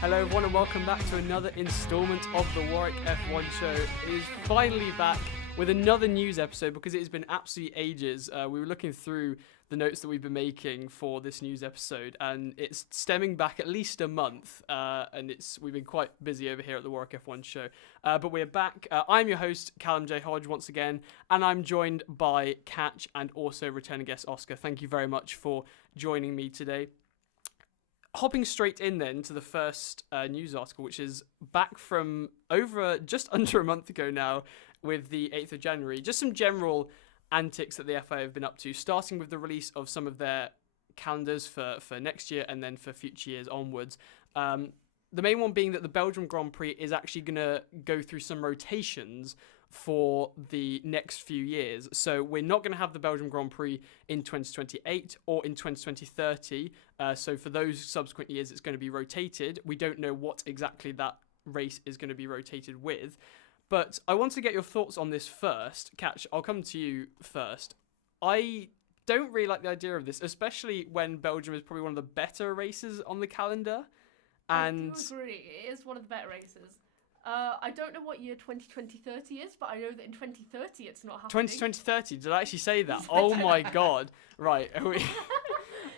Hello everyone and welcome back to another instalment of the Warwick F1 Show. It is finally back with another news episode because it has been absolutely ages. We were looking through the notes that we've been making for this news episode and it's stemming back at least a month and we've been quite busy over here at the Warwick F1 Show. But we're back. I'm your host, Callum J. Hodge once again, and I'm joined by Katch and also returning guest Oscar. Thank you very much for joining me today. Hopping straight in then to the first news article, which is back from just under a month ago now with the 8th of January. Just some general antics that the FIA have been up to, starting with the release of some of their calendars for next year and then for future years onwards. The main one being that the Belgian Grand Prix is actually going to go through some rotations for the next few years. So we're not going to have the Belgian Grand Prix in 2028 or in 2030. So for those subsequent years, it's going to be rotated. We don't know what exactly that race is going to be rotated with. But I want to get your thoughts on this first. Katch, I'll come to you first. I don't really like the idea of this, especially when Belgium is probably one of the better races on the calendar. And I do agree. It is one of the better races. I don't know what year 2020-30 is, but I know that in 2030 it's not happening. 2030? Did I actually say that? Oh my god. Right.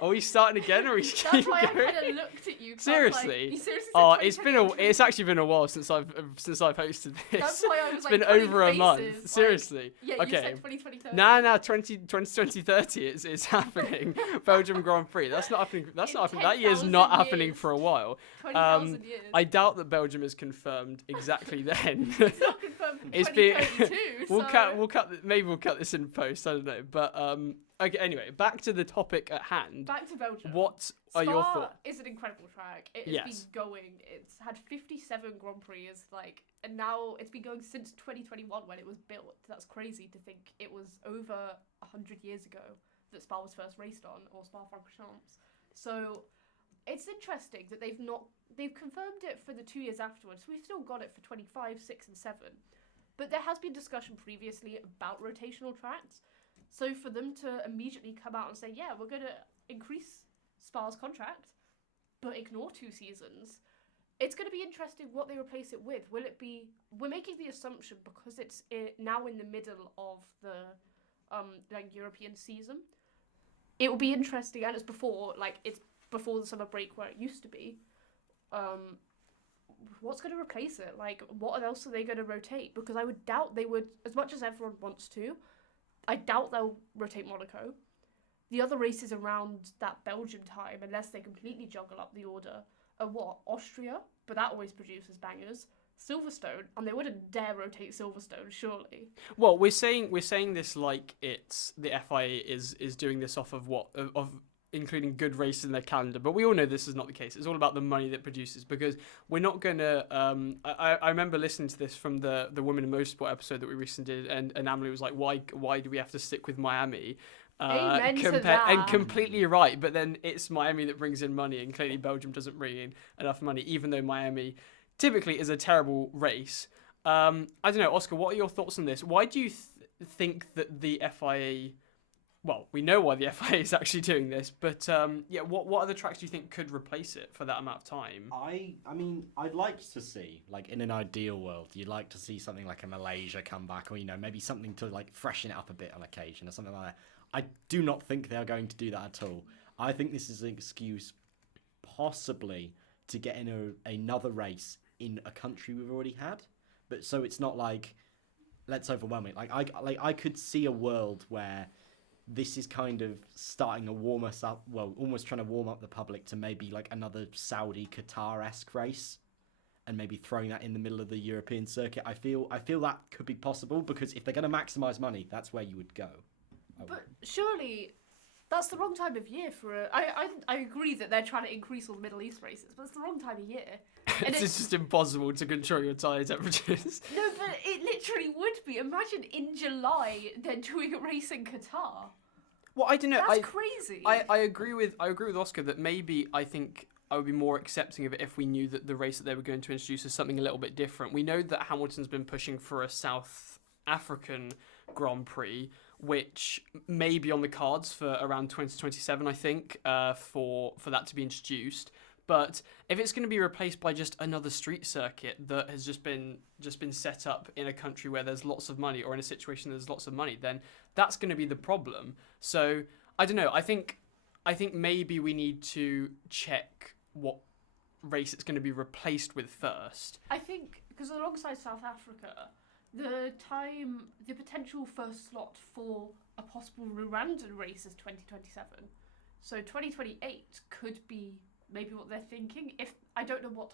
Are we starting again or are we keep That's why going? I kind of looked at you. Seriously? You seriously Oh, it's actually been a while since I've hosted this. That's why I was It's been over a month. Seriously. Yeah, okay. you said 2030. Nah, 2030 it's happening. Belgium Grand Prix. That's not happening. That's not happening. That year's not happening for a while. 20,000 years. I doubt that Belgium is confirmed exactly then. It's not confirmed for 2032. Maybe we'll cut this in post. I don't know. But okay. Anyway, back to the topic at hand. Back to Belgium. What are your thoughts? Spa is an incredible track. It has been going. It's had 57 Grand Prix, and now it's been going since 2021 when it was built. That's crazy to think it was over 100 years ago that Spa was first raced on, or Spa-Francorchamps. So it's interesting that they've confirmed it for the 2 years afterwards. We've still got it for 25, 6 and 7. But there has been discussion previously about rotational tracks. So for them to immediately come out and say, yeah, we're going to increase Spa's contract, but ignore 2 seasons, it's going to be interesting what they replace it with. Will it be... We're making the assumption because it's now in the middle of the European season. It will be interesting, and it's before the summer break where it used to be. What's going to replace it? What else are they going to rotate? Because I would doubt they would, as much as everyone wants to, I doubt they'll rotate Monaco. The other races around that Belgian time, unless they completely juggle up the order, are Austria, but that always produces bangers. Silverstone, and they wouldn't dare rotate Silverstone, surely. Well, we're saying this like it's the FIA is doing this off of including good races in their calendar, but we all know this is not the case. It's all about the money that produces, because we're not going to... I remember listening to this from the Women in Motorsport episode that we recently did, and Amelie was like, why do we have to stick with Miami? Amen to that. And completely right, but then it's Miami that brings in money, and clearly Belgium doesn't bring in enough money, even though Miami typically is a terrible race. I don't know, Oscar, what are your thoughts on this? Why do you think that the FIA... Well, we know why the FIA is actually doing this, but what other tracks do you think could replace it for that amount of time? I mean, I'd like to see, in an ideal world, you'd like to see something like a Malaysia come back, or, maybe something to, freshen it up a bit on occasion, or something like that. I do not think they are going to do that at all. I think this is an excuse, possibly, to get in another race in a country we've already had. But so it's not let's overwhelm it. I could see a world where this is kind of starting to warm us up, almost trying to warm up the public to maybe another Saudi Qatar-esque race, and maybe throwing that in the middle of the European circuit. I feel that could be possible, because if they're going to maximise money, that's where you would go. But surely that's the wrong time of year for I agree that they're trying to increase all the Middle East races, but it's the wrong time of year. And it's just impossible to control your tyre temperatures. No, but it literally would be. Imagine in July they're doing a race in Qatar. Well, I don't know. That's crazy. I agree with Oscar that maybe I think I would be more accepting of it if we knew that the race that they were going to introduce is something a little bit different. We know that Hamilton's been pushing for a South African Grand Prix, which may be on the cards for around 2027, I think, for that to be introduced. But if it's going to be replaced by just another street circuit that has just been set up in a country where there's lots of money, or in a situation there's lots of money, then that's going to be the problem. So I don't know. I think maybe we need to check what race it's going to be replaced with first. I think because alongside South Africa, the potential first slot for a possible Rwandan race is 2027. So 2028 could be maybe what they're thinking. If I don't know what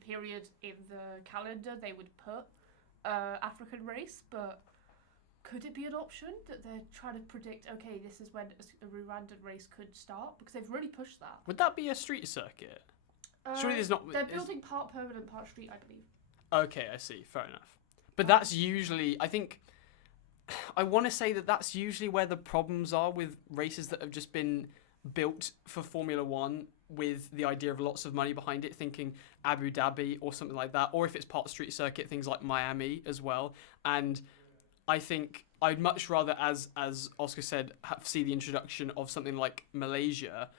period in the calendar they would put African race, but could it be an option that they're trying to predict? Okay, this is when a Rwandan race could start, because they've really pushed that. Would that be a street circuit? Surely there's not. They're building part permanent, part street, I believe. Okay, I see. Fair enough. But that's usually, I want to say that's usually where the problems are with races that have just been built for Formula One with the idea of lots of money behind it, thinking Abu Dhabi or something like that, or if it's part street circuit, things like Miami as well. And I think I'd much rather, as Oscar said, see the introduction of something like Malaysia,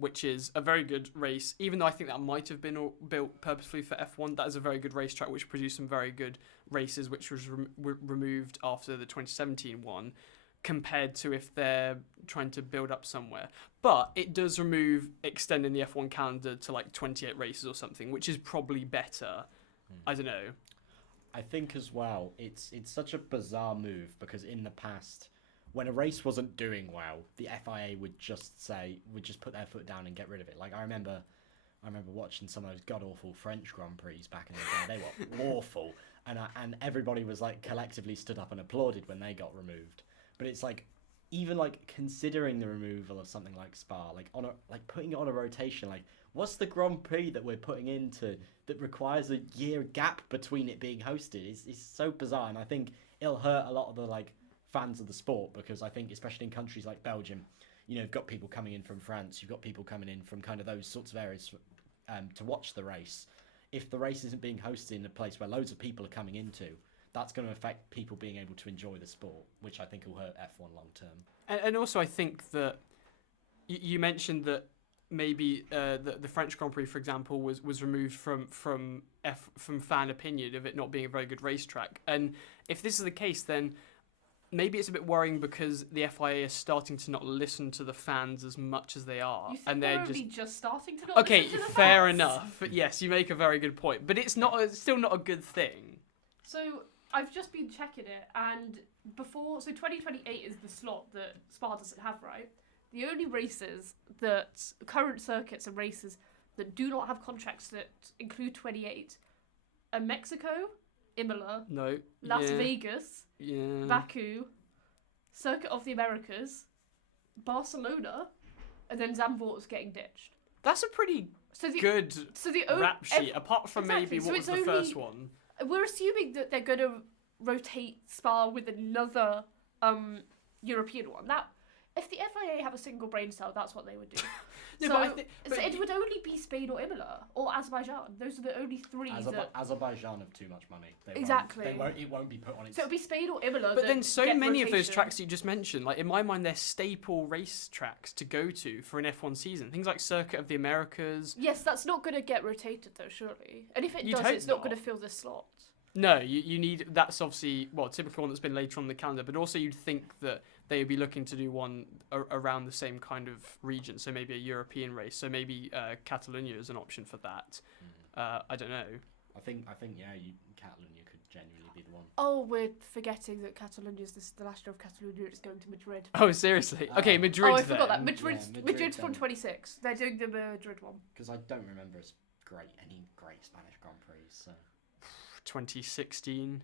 which is a very good race, even though I think that might have been built purposefully for F1. That is a very good racetrack which produced some very good races, which was removed after the 2017 one, compared to if they're trying to build up somewhere. But it does remove extending the F1 calendar to like 28 races or something, which is probably better. I don't know. I think as well, it's such a bizarre move, because in the past, when a race wasn't doing well, the FIA would just put their foot down and get rid of it. Like I remember watching some of those god awful French Grand Prix back in the day. They were awful, and everybody was like collectively stood up and applauded when they got removed. But it's like, even like considering the removal of something like Spa, putting it on a rotation, like what's the Grand Prix that we're putting into that requires a year gap between it being hosted? It's so bizarre, and I think it'll hurt a lot of the like fans of the sport, because I think especially in countries like Belgium, you've got people coming in from France, you've got people coming in from kind of those sorts of areas to watch the race. If the race isn't being hosted in a place where loads of people are coming into, that's going to affect people being able to enjoy the sport, which I think will hurt F1 long term. And also I think that you mentioned that maybe the French Grand Prix, for example, was removed from fan opinion of it not being a very good racetrack. And if this is the case, then maybe it's a bit worrying, because the FIA is starting to not listen to the fans as much as they are. You think and they're only just starting to not listen to the fans? Fair enough. Yes, you make a very good point. But it's still not a good thing. So I've just been checking it, and 2028 is the slot that Spa doesn't have, right? The only current circuits and races that do not have contracts that include 28 are Mexico, Imola, Las Vegas, Baku, Circuit of the Americas, Barcelona, and then Zandvoort's getting ditched. That's a pretty good rap sheet, apart from maybe what was the first one. We're assuming that they're going to rotate Spa with another European one. Now, if the FIA have a single brain cell, that's what they would do. So it would only be Spain or Imola or Azerbaijan. Those are the only three. Azerbaijan have too much money. It won't be put on its... So it'll be Spain or Imola. But then so many of those tracks you just mentioned, like in my mind, they're staple race tracks to go to for an F1 season. Things like Circuit of the Americas. Yes, that's not going to get rotated though, surely. And if it does, it's not going to fill this slot. No, you need... That's obviously, typical one that's been later on in the calendar, but also you'd think that they would be looking to do one around the same kind of region, so maybe a European race. So maybe Catalonia is an option for that. I don't know. I think Catalonia could genuinely be the one. Oh, we're forgetting that Catalonia is the last year of Catalonia is going to Madrid. Oh, seriously? Okay, Madrid. Oh, I forgot that. Madrid's from 26. They're doing the Madrid one. Because I don't remember any great Spanish Grand Prix. So 2016.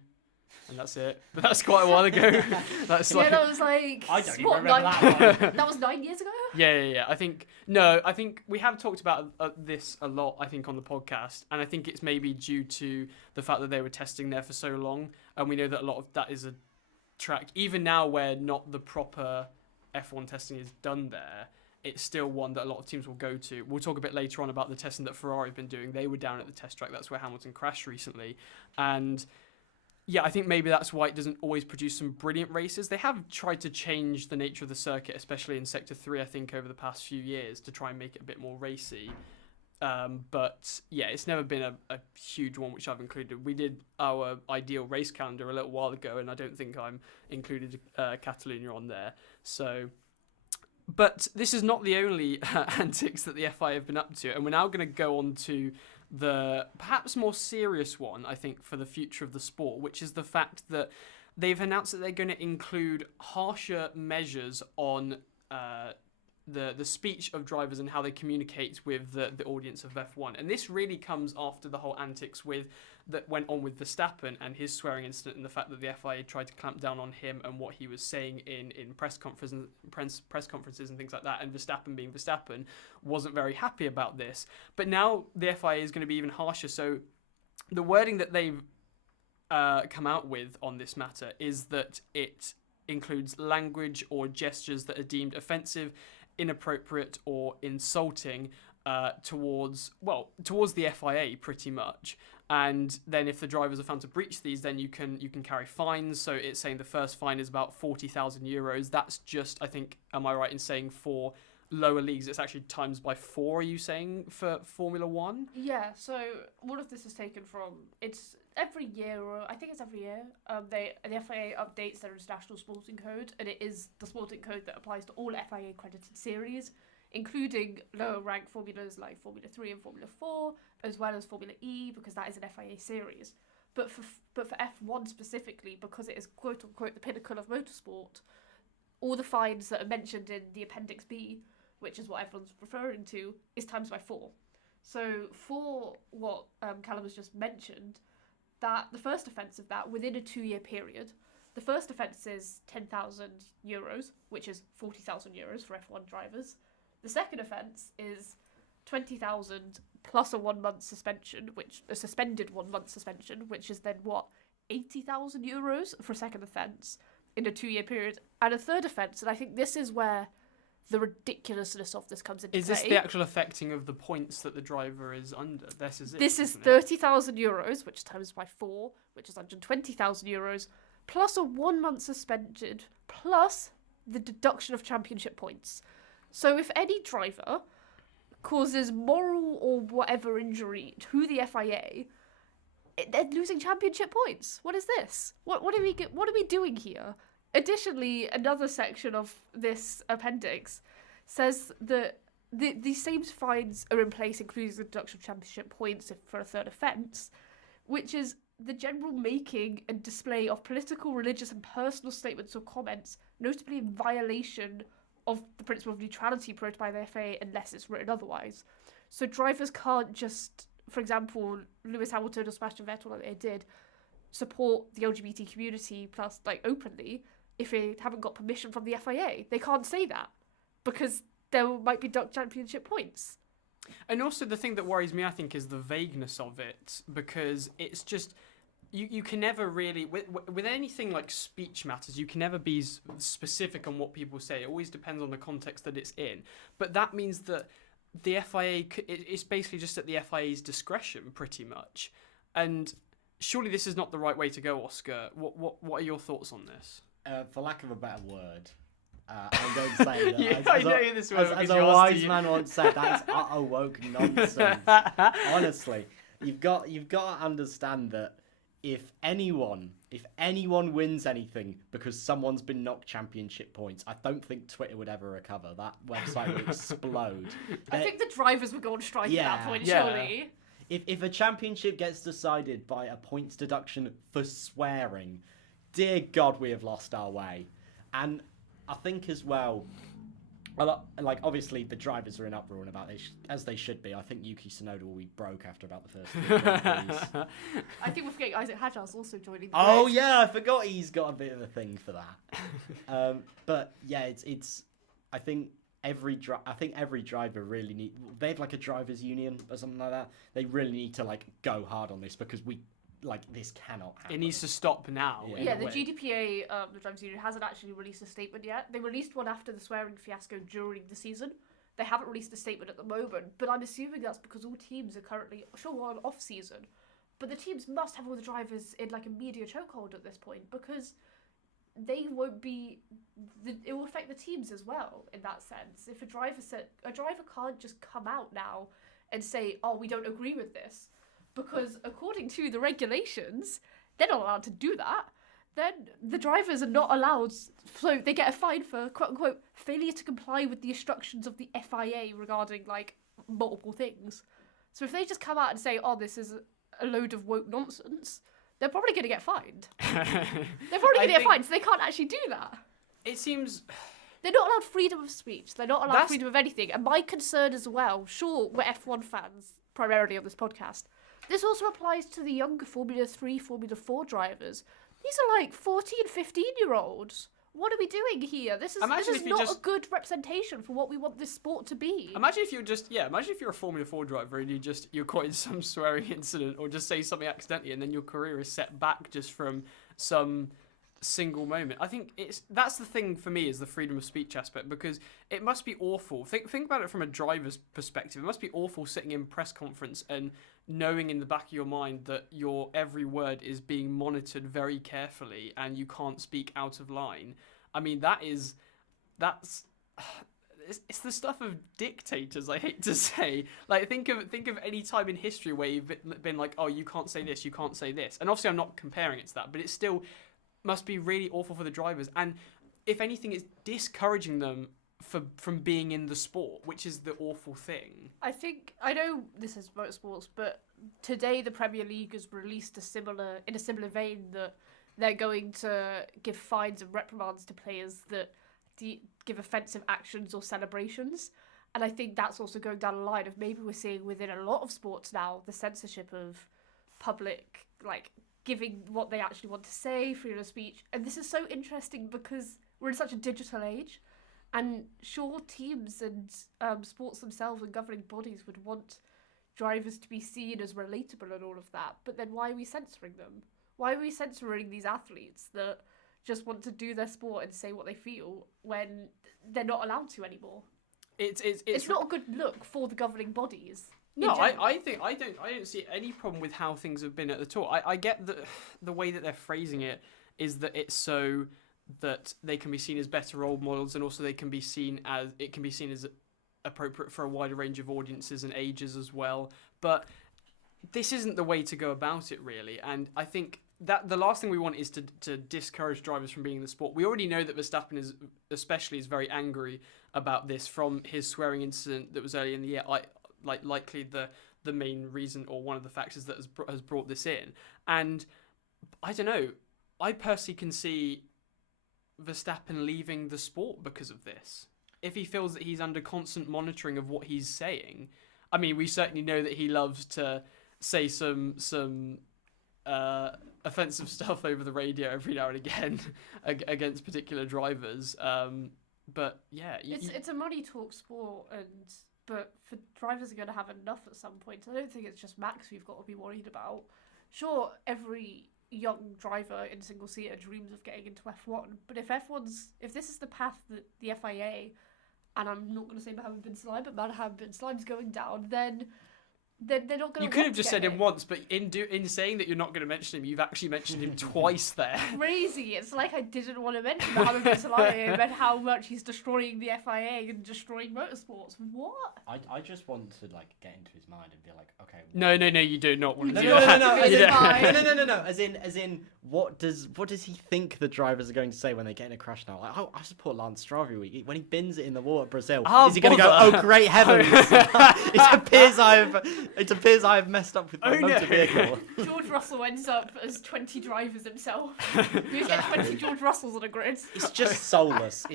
And that's it. But that's quite a while ago. That was like... I don't even remember that one. That was 9 years ago? Yeah. I think we have talked about this a lot, I think, on the podcast. And I think it's maybe due to the fact that they were testing there for so long. And we know that a lot of that is a track, even now where not the proper F1 testing is done there, it's still one that a lot of teams will go to. We'll talk a bit later on about the testing that Ferrari have been doing. They were down at the test track. That's where Hamilton crashed recently. And... yeah, I think maybe that's why it doesn't always produce some brilliant races. They have tried to change the nature of the circuit, especially in Sector 3, I think, over the past few years, to try and make it a bit more racy. But yeah, it's never been a huge one which I've included. We did our ideal race calendar a little while ago, and I don't think I'm included Catalonia on there. So, but this is not the only antics that the FIA have been up to, and we're now going to go on to the perhaps more serious one, I think, for the future of the sport, which is the fact that they've announced that they're going to include harsher measures on the speech of drivers and how they communicate with the audience of F1. And this really comes after the whole antics that went on with Verstappen and his swearing incident, and the fact that the FIA tried to clamp down on him and what he was saying in press conferences and things like that. And Verstappen, being Verstappen, wasn't very happy about this. But now the FIA is going to be even harsher. So the wording that they've come out with on this matter is that it includes language or gestures that are deemed offensive, inappropriate, or insulting towards the FIA, pretty much. And then if the drivers are found to breach these, then you can carry fines. So it's saying the first fine is about €40,000. That's just, I think, am I right in saying, for lower leagues it's actually times by 4, are you saying, for Formula One? Yeah, so all of this is taken from, it's every year, or I think it's every year, the FIA updates their international sporting code, and it is the sporting code that applies to all FIA accredited series, including lower rank formulas like Formula 3 and Formula 4, as well as Formula E, because that is an FIA series. But for F1 specifically, because it is quote-unquote the pinnacle of motorsport, all the fines that are mentioned in the Appendix B, which is what everyone's referring to, is times by 4. So for what Callum has just mentioned, that the first offence of that, within a 2-year period, the first offence is €10,000, which is €40,000 for F1 drivers. The second offence is 20,000 plus a 1-month suspension, a suspended 1-month suspension, which is then €80,000 for a second offence in a 2-year period. And a third offence, and I think this is where the ridiculousness of this comes into play. Is this the actual affecting of the points that the driver is under? This is it. This is €30,000, which times by 4, which is €120,000, plus a 1-month suspension, plus the deduction of championship points. So if any driver causes moral or whatever injury to the FIA, they're losing championship points. What is this? What are we doing here? Additionally, another section of this appendix says that these same fines are in place, including the deduction of championship points for a third offence, which is the general making and display of political, religious and personal statements or comments, notably in violation of the principle of neutrality promoted by the FIA unless it's written otherwise. So drivers can't just, for example, Lewis Hamilton or Sebastian Vettel, like they did, support the LGBT community plus openly if they haven't got permission from the FIA. They can't say that because there might be ducked championship points. And also the thing that worries me, I think, is the vagueness of it, because it's just, you can never really, with anything like speech matters, you can never be specific on what people say. It always depends on the context that it's in. But that means that the FIA, it's basically just at the FIA's discretion, pretty much. And surely this is not the right way to go, Oscar. What are your thoughts on this? For lack of a better word, I'm going to say that. Yeah, I know this word. As a wise man once said, that is utter woke nonsense. Honestly, you've got to understand that if anyone wins anything because someone's been knocked championship points, I don't think Twitter would ever recover. That website would explode. I think the drivers would go on strike at that point, surely. If a championship gets decided by a points deduction for swearing, dear God, we have lost our way. And I think as well, obviously the drivers are in uproar about this, as they should be. I think Yuki Tsunoda will be broke after about the first 3 Grand Prix. I think we're forgetting Isaac Hadjar's also joining the Oh race. yeah, I forgot he's got a bit of a thing for that. But yeah, it's. I think every driver really they have a drivers union or something like that. They really need to go hard on this, because this cannot happen. It needs to stop now. Yeah, the GDPA, the drivers union, hasn't actually released a statement yet. They released one after the swearing fiasco during the season. They haven't released a statement at the moment, but I'm assuming that's because all teams are currently, on off-season, but the teams must have all the drivers in a media chokehold at this point, because they won't be. It will affect the teams as well in that sense. If a driver can't just come out now and say, oh, we don't agree with this. Because according to the regulations, they're not allowed to do that. Then the drivers are not allowed, so they get a fine for, quote unquote, failure to comply with the instructions of the FIA regarding, like, multiple things. So if they just come out and say, oh, this is a load of woke nonsense, they're probably going to get fined. They're probably going to get fined, so they can't actually do that. It seems... They're not allowed freedom of speech. They're not allowed freedom of anything. And my concern as well, sure, we're F1 fans, primarily on this podcast. This also applies to the younger Formula 3, Formula 4 drivers. These are like 14, 15-year-olds. What are we doing here? This is not a good representation for what we want this sport to be. Imagine if you're a Formula 4 driver and you're caught in some swearing incident or just say something accidentally and then your career is set back just from some single moment. I think that's the thing for me is the freedom of speech aspect, because it must be awful. Think about it from a driver's perspective. It must be awful sitting in press conference and knowing in the back of your mind that your every word is being monitored very carefully and you can't speak out of line. I mean, it's the stuff of dictators, I hate to say. Like, think of any time in history where you've been like, oh, you can't say this, you can't say this. And obviously I'm not comparing it to that, but it still must be really awful for the drivers. And if anything, it's discouraging them from being in the sport, which is the awful thing. I know this is motorsports, but today the Premier League has released in a similar vein that they're going to give fines and reprimands to players that give offensive actions or celebrations. And I think that's also going down the line of maybe we're seeing within a lot of sports now the censorship of public, like, giving what they actually want to say, freedom of speech. And this is so interesting because we're in such a digital age. And sure, teams and sports themselves and governing bodies would want drivers to be seen as relatable and all of that. But then why are we censoring them? Why are we censoring these athletes that just want to do their sport and say what they feel when they're not allowed to anymore? It's not a good look for the governing bodies. No, I don't see any problem with how things have been at the tour. I get that the way that they're phrasing it is that it's so that they can be seen as better role models, and also it can be seen as appropriate for a wider range of audiences and ages as well. But this isn't the way to go about it, really. And I think that the last thing we want is to discourage drivers from being in the sport. We already know that Verstappen is very angry about this from his swearing incident that was early in the year. Likely the main reason or one of the factors that has brought this in. And I don't know. I personally can see Verstappen leaving the sport because of this. If he feels that he's under constant monitoring of what he's saying. I mean, we certainly know that he loves to say some offensive stuff over the radio every now and again against particular drivers. But yeah, it's a money talk sport, but for drivers are going to have enough at some point. I don't think it's just Max we've got to be worried about. Sure, every young driver in single seater dreams of getting into F1, but if this is the path that the FIA, and I'm not going to say Mohammed bin Salim, but Mohammed bin Salim's going down, then they're not going to. You could have just said him once, but in saying that you're not going to mention him, you've actually mentioned him twice there. Crazy! It's like I didn't want to mention Mohammed bin Salim and how much he's destroying the FIA and destroying motorsports. What? I just want to get into his mind and be like, okay. No, you do not want to do that. No. As in, what does he think the drivers are going to say when they get in a crash now? Like, I support Lance Stroll every week. When he bins it in the water at Brazil, is he going to go, oh great heavens? It appears I have messed up with my motor vehicle. George Russell ends up as 20 drivers himself. Who's got 20 George Russells on a grid? It's just soulless.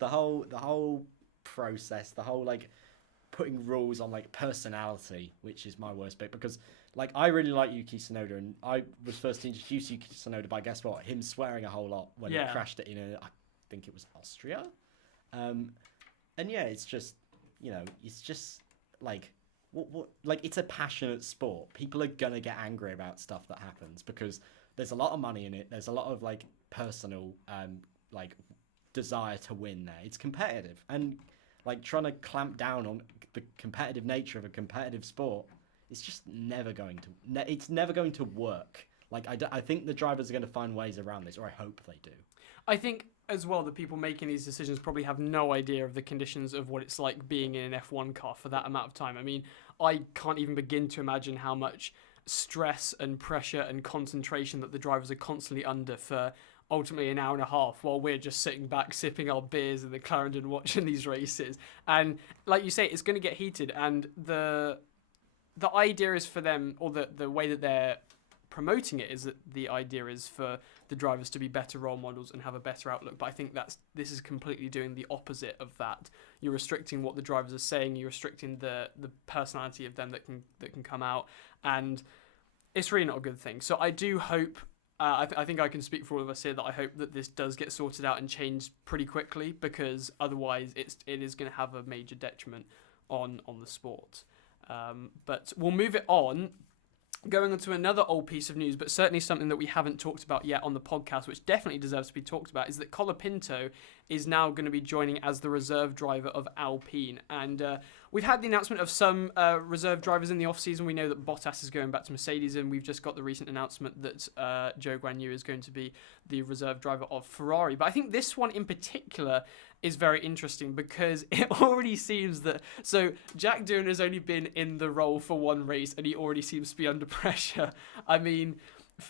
The whole process, the whole putting rules on personality, which is my worst bit, because I really like Yuki Tsunoda, and I was first introduced to Yuki Tsunoda by, guess what, him swearing a whole lot when he crashed it in I think it was Austria. And yeah, it's just, it's just it's a passionate sport. People are gonna get angry about stuff that happens because there's a lot of money in it. There's a lot of personal desire to win there. It's competitive, and trying to clamp down on the competitive nature of a competitive sport, it's just never going to work. I think the drivers are going to find ways around this, or I hope they do. I think as well, the people making these decisions probably have no idea of the conditions of what it's like being in an F1 car for that amount of time. I mean, I can't even begin to imagine how much stress and pressure and concentration that the drivers are constantly under for ultimately an hour and a half while we're just sitting back sipping our beers in the Clarendon watching these races. And like you say, it's going to get heated, and the idea is for them, or the way that they're promoting it is that the idea is for the drivers to be better role models and have a better outlook. But I think this is completely doing the opposite of that. You're restricting what the drivers are saying. You're restricting the personality of them that can come out, and it's really not a good thing. So I do hope. I think I can speak for all of us here that I hope that this does get sorted out and changed pretty quickly, because otherwise it is going to have a major detriment on the sport. But we'll move it on. Going on to another old piece of news, but certainly something that we haven't talked about yet on the podcast, which definitely deserves to be talked about, is that Colapinto is now going to be joining as the reserve driver of Alpine. And we've had the announcement of some reserve drivers in the off-season. We know that Bottas is going back to Mercedes, and we've just got the recent announcement that Zhou Guanyu is going to be the reserve driver of Ferrari. But I think this one in particular is very interesting, because it already seems that... So Jack Doohan has only been in the role for one race, and he already seems to be under pressure. I mean,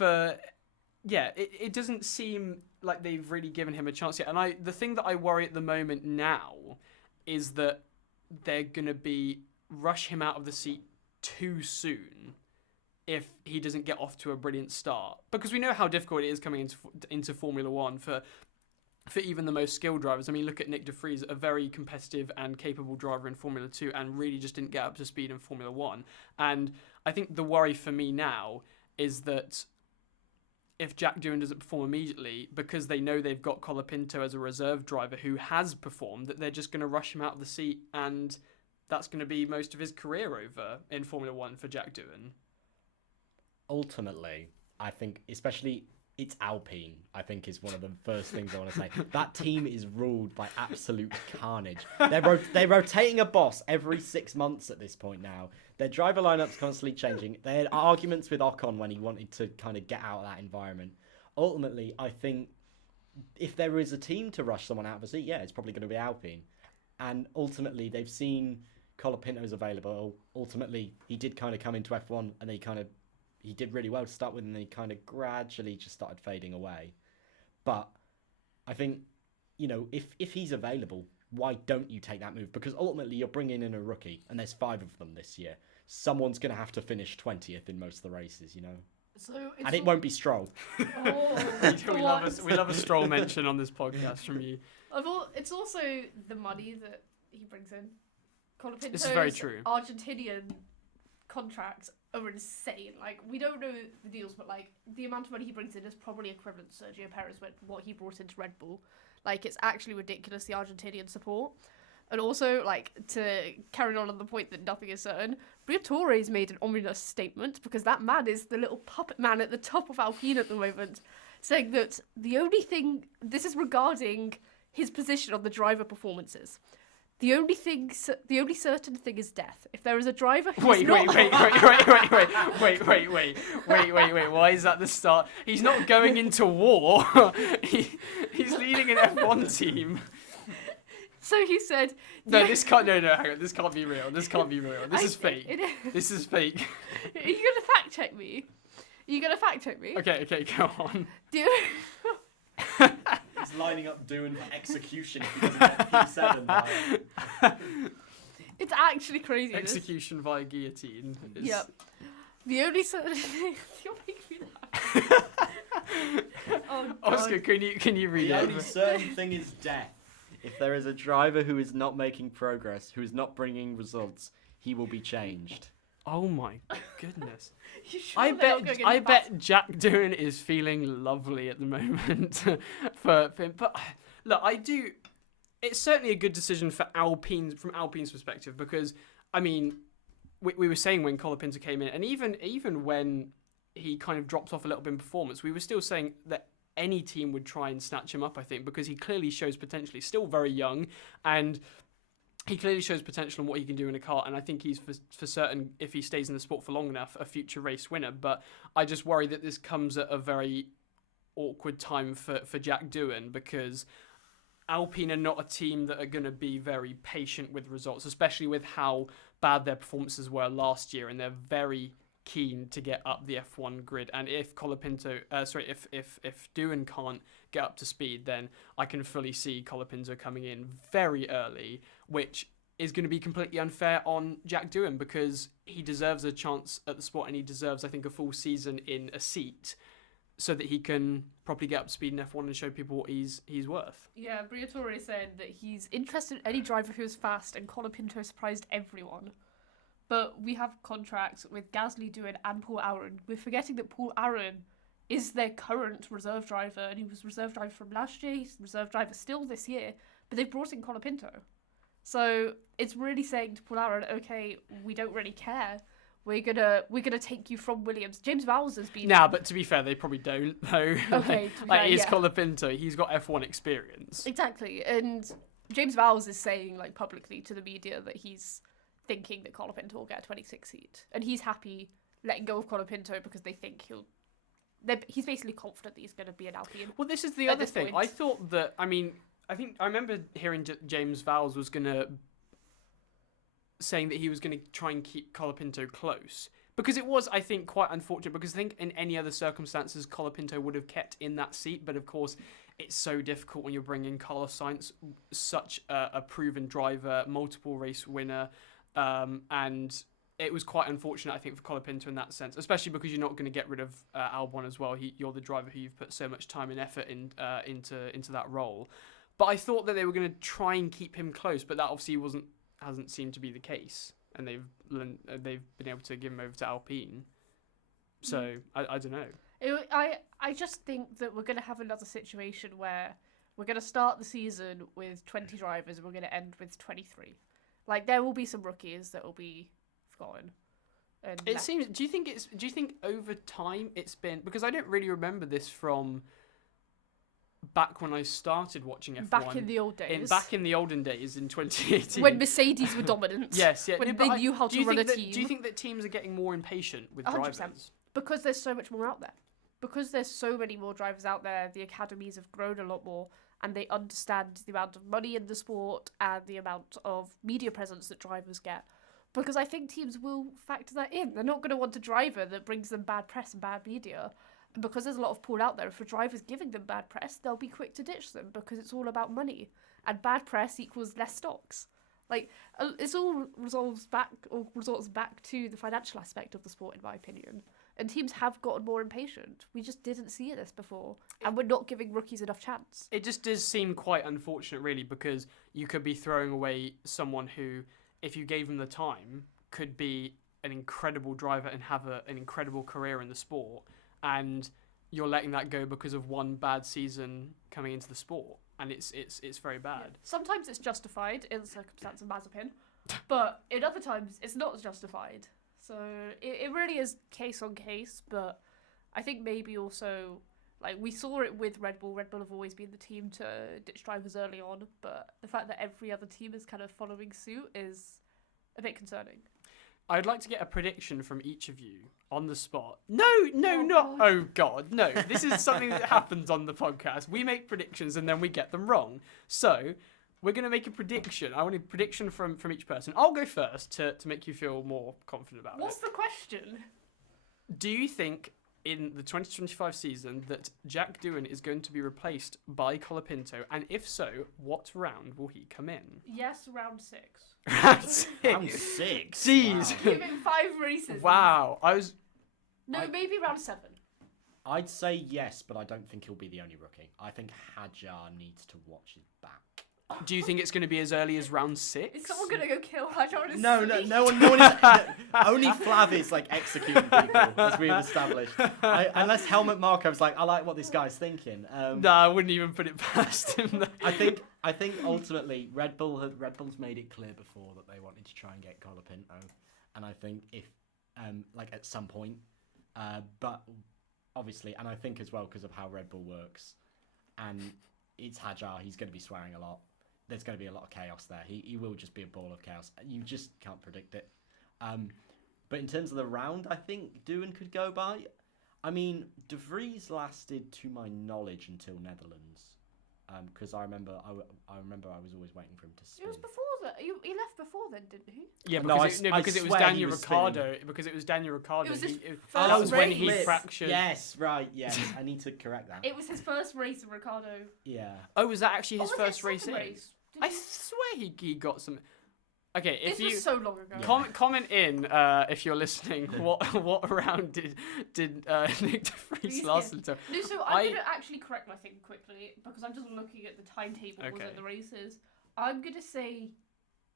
it doesn't seem like they've really given him a chance yet. And the thing that I worry at the moment now is that they're going to rush him out of the seat too soon if he doesn't get off to a brilliant start. Because we know how difficult it is coming into Formula One for even the most skilled drivers. I mean, look at Nick de Vries, a very competitive and capable driver in Formula 2, and really just didn't get up to speed in Formula 1. And I think the worry for me now is that if Jack Doohan doesn't perform immediately, because they know they've got Colapinto as a reserve driver who has performed, that they're just going to rush him out of the seat, and that's going to be most of his career over in Formula 1 for Jack Doohan. Ultimately, I think, especially... it's Alpine, I think, is one of the first things I want to say. That team is ruled by absolute carnage. They're rotating a boss every 6 months at this point now. Their driver lineup's constantly changing. They had arguments with Ocon when he wanted to kind of get out of that environment. Ultimately, I think if there is a team to rush someone out of a seat, it's probably going to be Alpine. And ultimately, they've seen Colapinto's available. Ultimately, he did kind of come into F1, and he did really well to start with, and then he kind of gradually just started fading away. But I think, if he's available, why don't you take that move? Because ultimately you're bringing in a rookie, and there's 5 of them this year. Someone's going to have to finish 20th in most of the races, So and it won't be Stroll. We love a Stroll mention on this podcast from you. It's also the money that he brings in. Colapinto's This is very true. Argentinian contracts are insane. Like, we don't know the deals, but like the amount of money he brings in is probably equivalent to Sergio Perez with what he brought into Red Bull. Like, it's actually ridiculous, the Argentinian support. And also, like, to carry on the point that nothing is certain, Briatore's made an ominous statement, because that man is the little puppet man at the top of Alpine at the moment, saying that the only thing, this is regarding his position on the driver performances. The only certain thing is death. If there is a driver who's wait. Why is that the start? He's not going into war. He's leading an F1 team. So he said... No, this can't... No, hang on. This can't be real. This is fake. This is fake. Are you going to fact check me? Okay, go on. He's lining up Doohan for execution if he doesn't get P7 now. It's actually crazy. Execution via guillotine. Yep. The only certain thing... You're making me laugh. Oh, God. Oscar, can you read it? The only certain thing is death. If there is a driver who is not making progress, who is not bringing results, he will be changed. Oh my goodness. Sure I bet Jack Doohan is feeling lovely at the moment for him. But look, it's certainly a good decision for Alpine, from Alpine's perspective, because I mean, we were saying when Colapinto came in, and even when he kind of dropped off a little bit in performance, we were still saying that any team would try and snatch him up, I think, because he clearly shows potential. He's still very young, and he clearly shows potential in what he can do in a car, and I think he's for certain, if he stays in the sport for long enough, a future race winner. But I just worry that this comes at a very awkward time for Jack Doohan, because Alpine are not a team that are going to be very patient with results, especially with how bad their performances were last year, and they're very keen to get up the F1 grid. And if if Doohan can't get up to speed, then I can fully see Colapinto coming in very early, which is going to be completely unfair on Jack Doohan, because he deserves a chance at the sport, and he deserves, I think, a full season in a seat so that he can properly get up to speed in F1 and show people what he's worth. Yeah, Briatore said that he's interested in any driver who is fast, and Colapinto surprised everyone. But we have contracts with Gasly, Doohan and Paul Aron. We're forgetting that Paul Aron is their current reserve driver, and he was reserve driver from last year, he's reserve driver still this year, but they've brought in Colapinto. So it's really saying to Paul Aron, okay, we don't really care. We're gonna take you from Williams. James Vowles has been. Nah, but to be fair, they probably don't though. Okay, to be fair, it's Colapinto. He's got F1 experience. Exactly, and James Vowles is saying like publicly to the media that he's thinking that Colapinto will get a 26 seat, and he's happy letting go of Colapinto because they think he's basically confident that he's going to be an Alpine. Well, this is the other thing. I thought that. I remember hearing James Vowles was saying that he was going to try and keep Colapinto close, because it was, I think, quite unfortunate, because I think in any other circumstances Colapinto would have kept in that seat, but of course it's so difficult when you're bringing Carlos Sainz, such a proven driver, multiple race winner, and it was quite unfortunate, I think, for Colapinto in that sense, especially because you're not going to get rid of Albon as well. You're the driver who you've put so much time and effort into that role. But I thought that they were going to try and keep him close, but that obviously hasn't seemed to be the case, and they've been able to give him over to Alpine. So I don't know. I just think that we're going to have another situation where we're going to start the season with 20 drivers and we're going to end with 23. Like, there will be some rookies that will be forgotten. And it seems. Do you think over time it's been, because I don't really remember this from back when I started watching F1. Back in the old days. Back in the olden days in 2018. When Mercedes were dominant. Yes, yeah. When they knew how to run a team. Do you think that teams are getting more impatient with 100%. Drivers? Because there's so much more out there. Because there's so many more drivers out there, the academies have grown a lot more, and they understand the amount of money in the sport and the amount of media presence that drivers get. Because I think teams will factor that in. They're not going to want a driver that brings them bad press and bad media. And because there's a lot of pull out there, if a driver's giving them bad press, they'll be quick to ditch them, because it's all about money. And bad press equals less stocks. Like, it's all resorts back to the financial aspect of the sport, in my opinion. And teams have gotten more impatient. We just didn't see this before. And we're not giving rookies enough chance. It just does seem quite unfortunate, really, because you could be throwing away someone who, if you gave them the time, could be an incredible driver and have an incredible career in the sport. And you're letting that go because of one bad season coming into the sport. And it's very bad. Yeah. Sometimes it's justified in the circumstance of Mazepin, but in other times it's not justified. So it really is case on case, but I think maybe also, like, we saw it with Red Bull. Red Bull have always been the team to ditch drivers early on, but the fact that every other team is kind of following suit is a bit concerning. I'd like to get a prediction from each of you on the spot. No, not. Oh, God, no. This is something that happens on the podcast. We make predictions and then we get them wrong. So we're going to make a prediction. I want a prediction from each person. I'll go first to make you feel more confident about What's the question? Do you think in the 2025 season that Jack Doohan is going to be replaced by Colapinto? And if so, what round will he come in? Yes, round 6. Round 6? Round 6? Jeez. Wow. Give him 5 races. Wow. Maybe round 7. I'd say yes, but I don't think he'll be the only rookie. I think Hadjar needs to watch his back. Do you think it's going to be as early as round 6? Is someone going to go kill Hadjar? No one is. Only Flav is like executing people, as we've established. Unless Helmut Marko's like, I like what this guy's thinking. No, I wouldn't even put it past him. I think ultimately Red Bull's made it clear before that they wanted to try and get Colapinto, and I think if like at some point, but obviously, and I think as well because of how Red Bull works, and it's Hadjar, he's going to be swearing a lot. There's going to be a lot of chaos there. He will just be a ball of chaos. You just can't predict it. But in terms of the round, I think Doohan could go by. I mean, De Vries lasted, to my knowledge, until Netherlands. Because I remember I was always waiting for him to spin. It was before that. He left before then, didn't he? Yeah, No, because it was swear he Daniel was Ricciardo. spinning. Because it was Daniel Ricciardo. It was his That first was when race. he fractured. Yes, right. Yes, I need to correct that. It was his first race in Ricciardo. Yeah. Oh, was that actually his was first it race second in? race? I swear he got some. Okay, if This you was so long ago. comment in if you're listening, what round did Nick De Vries last until? No, so I'm gonna actually correct my thing quickly because I'm just looking at the timetables and the races. I'm gonna say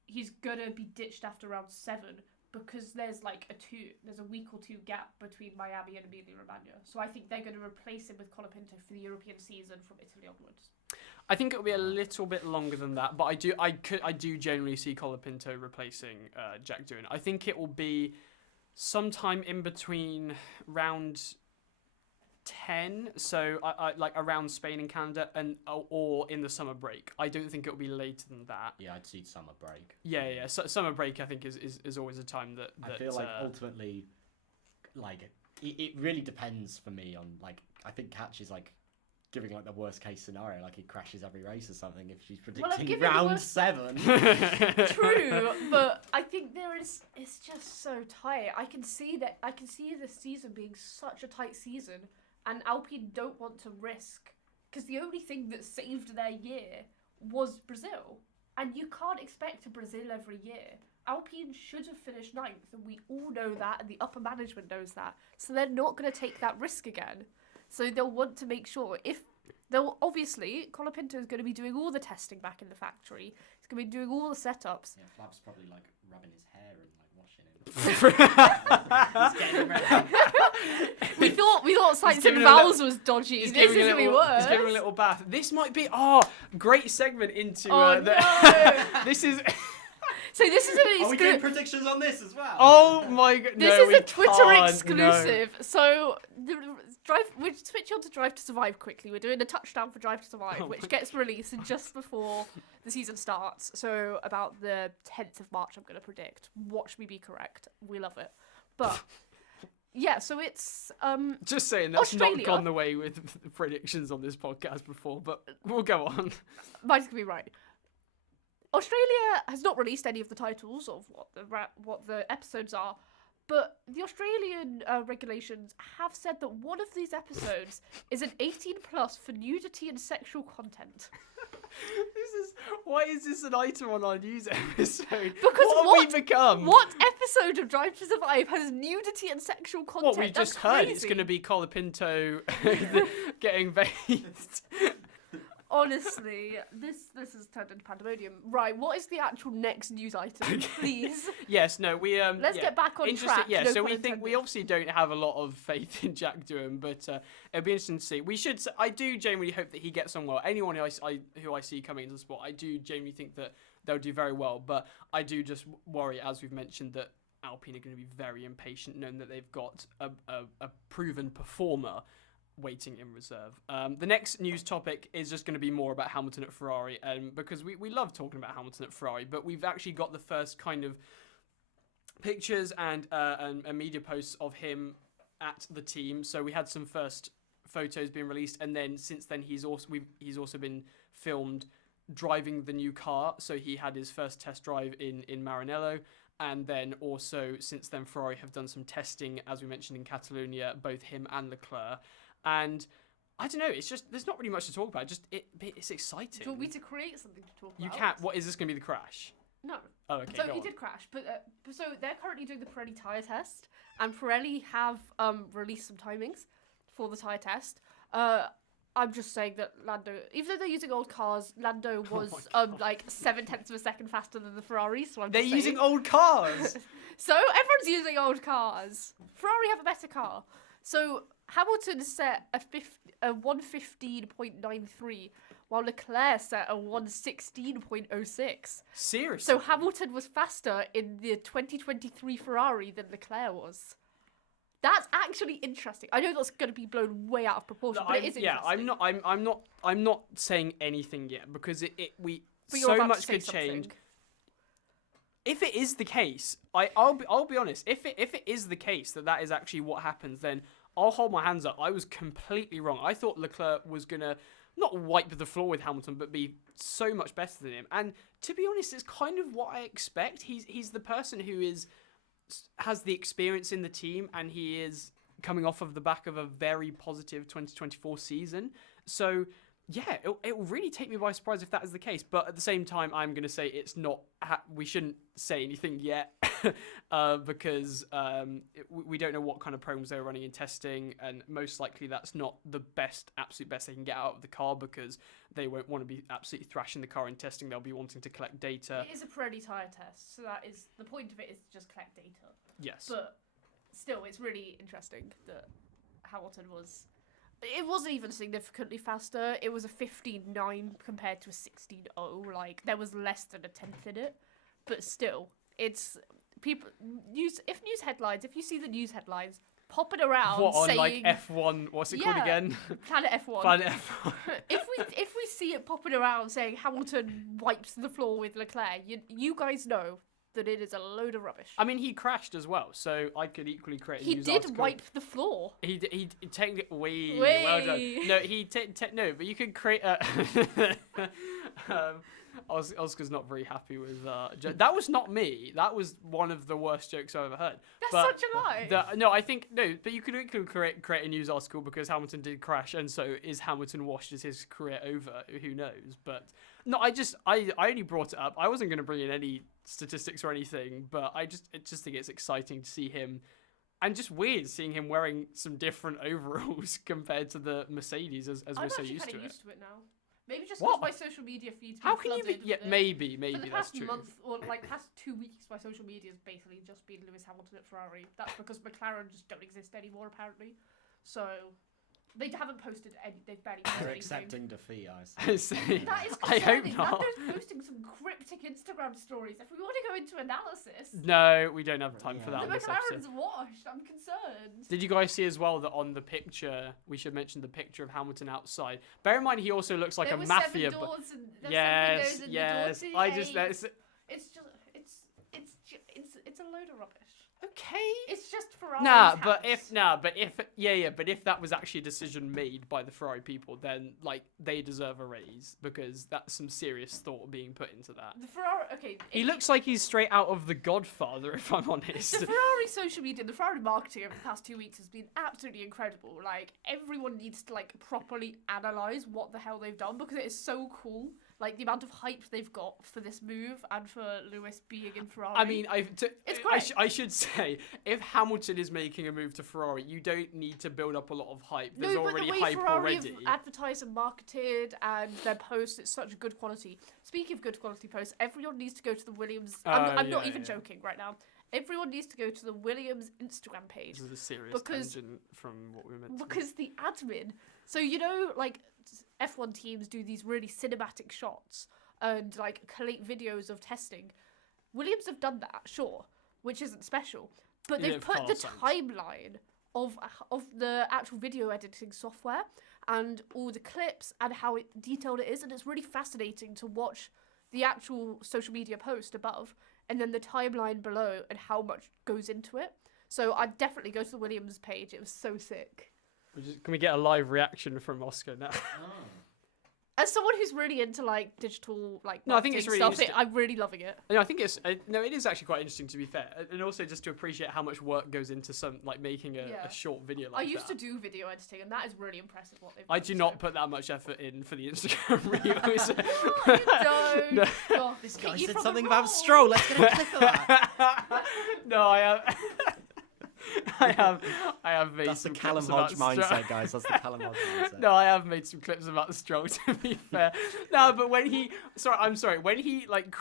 he's gonna be ditched after round 7 because there's a week or two gap between Miami and Emilia-Romagna. So I think they're gonna replace him with Colapinto for the European season from Italy onwards. I think it'll be a little bit longer than that, but I do generally see Colapinto replacing Jack Doohan. I think it will be sometime in between round 10, so I like around Spain and Canada, or in the summer break. I don't think it'll be later than that. Yeah, I'd see summer break. Yeah. So, summer break, I think, is always a time that I feel like ultimately, like it really depends for me on like I think Katch is like giving like the worst case scenario, like he crashes every race or something if she's predicting round 7. True, but I think it's just so tight. I can see this season being such a tight season, and Alpine don't want to risk, because the only thing that saved their year was Brazil, and you can't expect a Brazil every year. Alpine should have finished 9th, and we all know that, and the upper management knows that, so they're not going to take that risk again. So they'll want to make sure obviously, Colapinto is going to be doing all the testing back in the factory. He's going to be doing all the setups. Yeah, Flab's probably like rubbing his hair and like washing it. He's getting ready. we thought Sights and Vowels was dodgy. This is going to be worse. He's giving a little bath. This might be great segment into no. This is. So this is Are we getting predictions on this as well? Oh my god! This is a Twitter can't, exclusive. No. So we'll switch on to Drive to Survive quickly. We're doing a touchdown for Drive to Survive, which gets released just before the season starts. So about the 10th of March, I'm going to predict. Watch me be correct. We love it. But yeah, so it's just saying that's Australia. Not gone the way with the predictions on this podcast before, but we'll go on. Mine's going to be right. Australia has not released any of the titles of what the episodes are, but the Australian regulations have said that one of these episodes is an 18+ for nudity and sexual content. Why is this an item on our news episode? Because what have we become? What episode of Drive to Survive has nudity and sexual content? What we just heard, it's going to be Colapinto getting bathed. Honestly, this has turned into pandemonium. Right, what is the actual next news item, please? Yes, no, we let's get back on track. Yeah, so we obviously don't have a lot of faith in Jack Doohan, but it'll be interesting to see. I do genuinely hope that he gets on well. Anyone who I see coming into the sport, I do genuinely think that they'll do very well. But I do just worry, as we've mentioned, that Alpine are going to be very impatient, knowing that they've got a proven performer waiting in reserve. The next news topic is just going to be more about Hamilton at Ferrari, because we love talking about Hamilton at Ferrari, but we've actually got the first kind of pictures and media posts of him at the team. So we had some first photos being released, and then since then he's also been filmed driving the new car. So he had his first test drive in Maranello. And then also since then Ferrari have done some testing, as we mentioned, in Catalonia, both him and Leclerc. And I don't know, it's just, there's not really much to talk about. It's exciting. Do you want me to create something to talk about? You can't. What is this going to be, the crash? No. Oh, okay. So he did crash, but so they're currently doing the Pirelli tyre test, and Pirelli have released some timings for the tyre test. I'm just saying that Lando, even though they're using old cars, Lando was like 0.7 of a second faster than the Ferrari. So they're using old cars. So everyone's using old cars. Ferrari have a better car. So Hamilton set a 1:15.93, while Leclerc set a 1:16.06. Seriously? So Hamilton was faster in the 2023 Ferrari than Leclerc was. That's actually interesting. I know that's going to be blown way out of proportion, but it is interesting. Yeah, I'm not saying anything yet, because But so much could change. If it is the case, I'll be honest. If it is the case that is actually what happens, then I'll hold my hands up. I was completely wrong. I thought Leclerc was going to not wipe the floor with Hamilton, but be so much better than him. And to be honest, it's kind of what I expect. He's the person who has the experience in the team, and he is coming off of the back of a very positive 2024 season. So, yeah, it'll really take me by surprise if that is the case. But at the same time, I'm going to say it's not. We shouldn't say anything yet because we don't know what kind of programs they're running in testing, and most likely that's not the absolute best they can get out of the car, because they won't want to be absolutely thrashing the car in testing. They'll be wanting to collect data. It is a Pirelli tyre test, so that is the point of it, is to just collect data. Yes, but still, it's really interesting that Hamilton was. It wasn't even significantly faster. It was a 15.9 compared to a 16.0. Like, there was less than a tenth in it. But still, it's people if you see the news headlines popping around on saying, like F1, what's it called again? Planet F1. Planet F1. if we see it popping around saying Hamilton wipes the floor with Leclerc, you guys know that it is a load of rubbish. I mean, he crashed as well, so I could equally create a news article. He did wipe the floor. He technically... Well done. No, no, but you could create a... Oscar's not very happy with that. Was not me. That was one of the worst jokes I've ever heard. That's such a lie. But you could create a news article because Hamilton did crash, and so is Hamilton washed? Is his career over? Who knows? But no, I only brought it up. I wasn't going to bring in any statistics or anything, but I just think it's exciting to see him, and just weird seeing him wearing some different overalls compared to the Mercedes as we're so used to it. I'm used to it now. Maybe just because my social media feed's been flooded with it. Maybe For the that's past true. month, or like past 2 weeks, my social media has basically just been Lewis Hamilton at Ferrari. That's because McLaren just don't exist anymore, apparently. So they haven't posted any. They've barely posted They're anything. accepting defeat, I see. That is I hope concerning. not. Lando's posting some cryptic Instagram stories. If we want to go into analysis, No, we don't have time for that. the on this episode. McLaren's washed. I'm concerned. Did you guys see as well that on the picture, we should mention the picture of Hamilton outside? Bear in mind, he also looks like there a were mafia. 7 doors and there's Yes, 7 windows and yes. the I doors just to that's it's a load of rubbish. okay. It's just Ferrari's But if that was actually a decision made by the Ferrari people, then like they deserve a raise, because that's some serious thought being put into that. The Ferrari, He looks like he's straight out of The Godfather, if I'm honest. The Ferrari social media, the Ferrari marketing over the past 2 weeks has been absolutely incredible. Like, everyone needs to like properly analyze what the hell they've done, because it is so cool. Like, the amount of hype they've got for this move and for Lewis being in Ferrari. I mean, it's great. I should say, if Hamilton is making a move to Ferrari, you don't need to build up a lot of hype. There's already hype Ferrari already. Have advertised and marketed, and their posts, it's such good quality. Speaking of good quality posts, everyone needs to go to the Williams. I'm not even joking right now. Everyone needs to go to the Williams Instagram page. This is a serious tangent from what we were meant to because the admin. So, you know, like, F1 teams do these really cinematic shots and like collate videos of testing. Williams have done that, sure, which isn't special, but they've put the timeline of the actual video editing software and all the clips and how detailed it is, and it's really fascinating to watch the actual social media post above and then the timeline below and how much goes into it. So I'd definitely go to the Williams page. It was so sick. Can we get a live reaction from Oscar now? As someone who's really into like digital, like no, I think it's really stuff, I'm really loving it. No, I think it is actually quite interesting, to be fair, and also just to appreciate how much work goes into making a short video like that. I used to do video editing, and that is really impressive. What they've I do not put that much effort in for the Instagram reels. No, you don't. No. God, This guy said something about Stroll. Let's get a clip of that. No, I have. I have made That's some the Callum clips Hodge about mindset, guys. That's the Callum Hodge mindset. No, I have made some clips about Stroll, to be fair. No, but when he like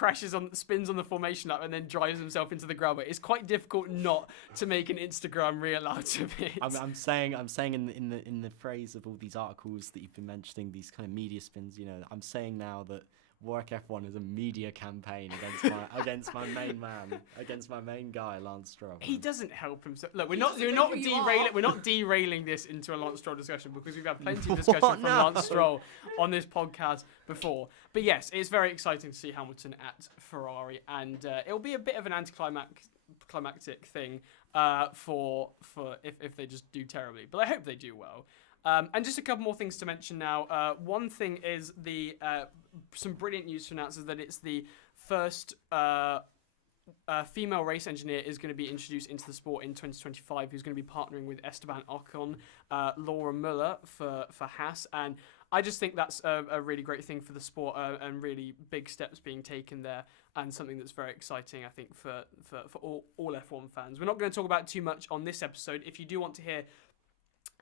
spins on the formation lap and then drives himself into the grabber, it's quite difficult not to make an Instagram reel out of it. I'm saying in the phrase of all these articles that you've been mentioning, these kind of media spins, you know, I'm saying now that Warwick F1 is a media campaign against my main man, against my main guy, Lance Stroll. He doesn't help himself. Look, we're not derailing this into a Lance Stroll discussion, because we've had plenty of discussion from Lance Stroll on this podcast before. But yes, it's very exciting to see Hamilton at Ferrari, and it'll be a bit of an anticlimax anticlimactic thing for if they just do terribly. But I hope they do well. And just a couple more things to mention now. One thing is some brilliant news to announce is that it's the first female race engineer is going to be introduced into the sport in 2025, who's going to be partnering with Esteban Ocon, Laura Muller for Haas. And I just think that's a really great thing for the sport, and really big steps being taken there, and something that's very exciting, I think, for all F1 fans. We're not going to talk about it too much on this episode. If you do want to hear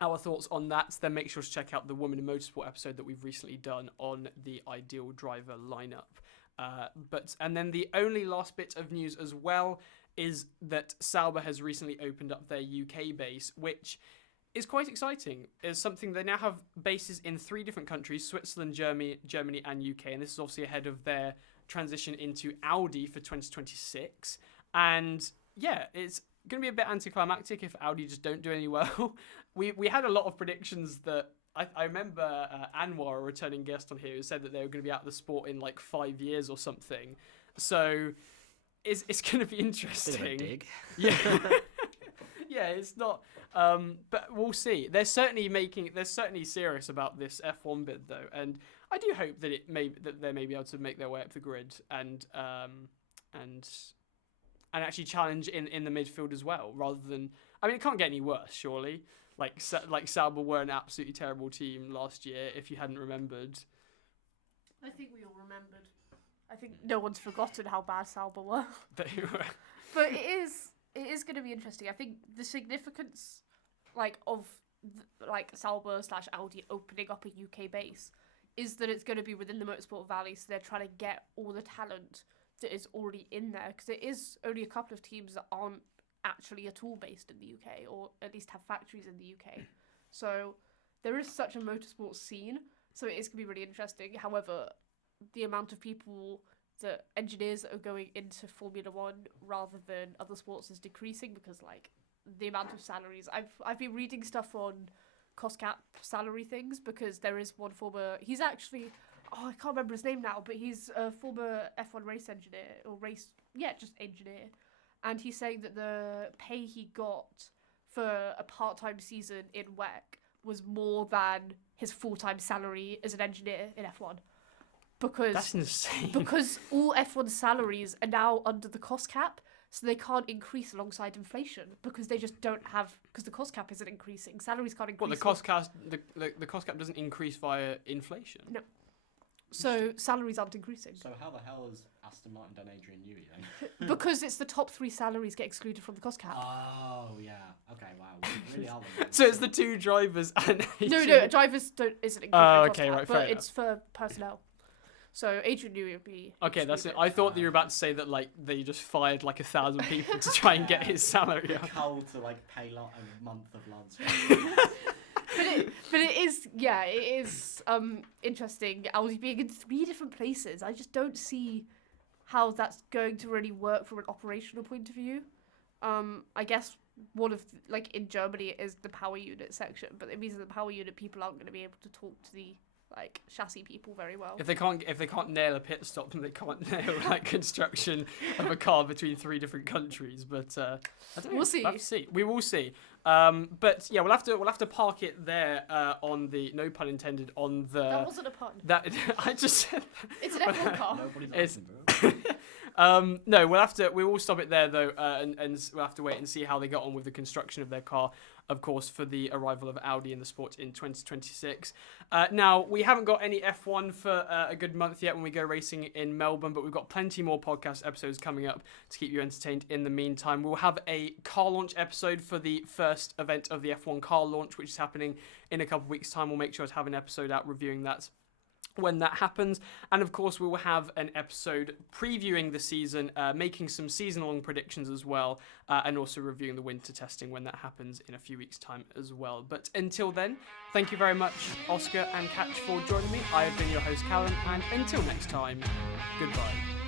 our thoughts on that, then make sure to check out the Women in Motorsport episode that we've recently done on the ideal driver lineup. And then the only last bit of news as well is that Sauber has recently opened up their UK base, which is quite exciting. It's something they now have bases in 3 different countries: Switzerland, Germany, and UK. And this is obviously ahead of their transition into Audi for 2026. And yeah, it's going to be a bit anticlimactic if Audi just don't do any well. We had a lot of predictions that I remember Anwar, a returning guest on here, who said that they were going to be out of the sport in like 5 years or something. So it's going to be interesting. Bit of a dig. Yeah. Yeah, it's not. But we'll see. They're certainly serious about this F1 bid though, and I do hope that they may be able to make their way up the grid and actually challenge in the midfield as well, rather than. I mean, it can't get any worse, surely. Like Sauber were an absolutely terrible team last year, if you hadn't remembered. I think we all remembered. I think no one's forgotten how bad Sauber were. They were. But it is going to be interesting. I think the significance of Sauber / Audi opening up a UK base is that it's going to be within the Motorsport Valley, so they're trying to get all the talent that is already in there, because there is only a couple of teams that aren't actually at all based in the UK, or at least have factories in the UK. So there is such a motorsport scene, so it is going to be really interesting. However, the amount of people, the engineers that are going into Formula One rather than other sports is decreasing, because the amount of salaries. I've been reading stuff on cost cap salary things, because there is one former, he's actually, I can't remember his name now, but he's a former F1 race engineer, just engineer. And he's saying that the pay he got for a part-time season in WEC was more than his full-time salary as an engineer in F1. Because that's insane. Because all F1 salaries are now under the cost cap, so they can't increase alongside inflation, because they just don't have, because the cost cap isn't increasing. Salaries can't increase. Well, the cost cap doesn't increase via inflation. No. So salaries aren't increasing. So how the hell has Aston Martin done Adrian Newey then? Because it's the top 3 salaries get excluded from the cost cap. Oh yeah. Okay. Wow. We really are. So it's the 2 drivers and No, drivers isn't included. Oh, in okay, cost right. cap, Fair it's for personnel. So Adrian Newey would be. Okay, that's it. I thought that you were about to say that they just fired 1,000 people to try and get his salary up. Cold to pay a month of lunch. But it is interesting. Audi being in 3 different places. I just don't see how that's going to really work from an operational point of view. I guess one of in Germany it is the power unit section, but it means that the power unit people aren't going to be able to talk to the chassis people very well. If they can't nail a pit stop, then they can't nail construction of a car between 3 different countries. But I don't know. We'll see. We'll have to see. We will see. But yeah, we'll have to park it there on the, no pun intended, on the. That wasn't a pun. That I just said. It's an F1 car. Nobody's listening, bro. No, we will stop it there though, and we'll have to wait and see how they get on with the construction of their car, of course, for the arrival of Audi in the sport in 2026. Now, we haven't got any F1 for a good month yet when we go racing in Melbourne, but we've got plenty more podcast episodes coming up to keep you entertained in the meantime. We'll have a car launch episode for the first event of the F1 car launch, which is happening in a couple of weeks' time. We'll make sure to have an episode out reviewing that when that happens. And of course we will have an episode previewing the season, making some season-long predictions as well, and also reviewing the winter testing when that happens in a few weeks' time as well. But until then, thank you very much, Oscar and Katch, for joining me. I have been your host, Callum, and until next time, goodbye.